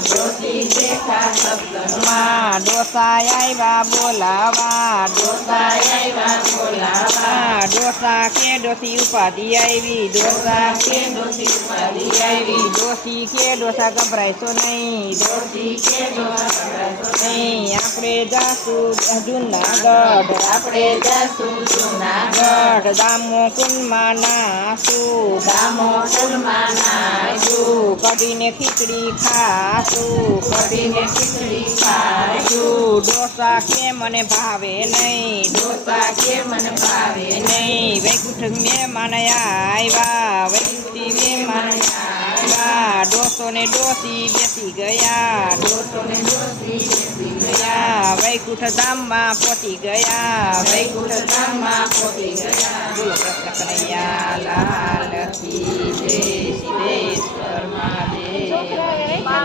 ડોસી દેખા સત્સંગમાં ડોસા આવ્યા બોલાવા ડોસા કે ડોસી ઉપાધિ આવી ડોસી કે ડોસા ગભરાઈશો નહીં આપણે જાશું જુનાગઢ દામો કુંડમાં નાશું કઢીને ખીચડી ખાશું ડોસા કે મને ભાવે નહીં વૈકુંઠ મહેમાન આવ્યા ડોસો ને ડોસી બેસી ગયા વૈકુંઠ ધામમાં પહોંચી ગયા બોલો કૃષ્ણ કનૈયા લાલ કી જય સિદ્ધેશ્વર મહાદેવ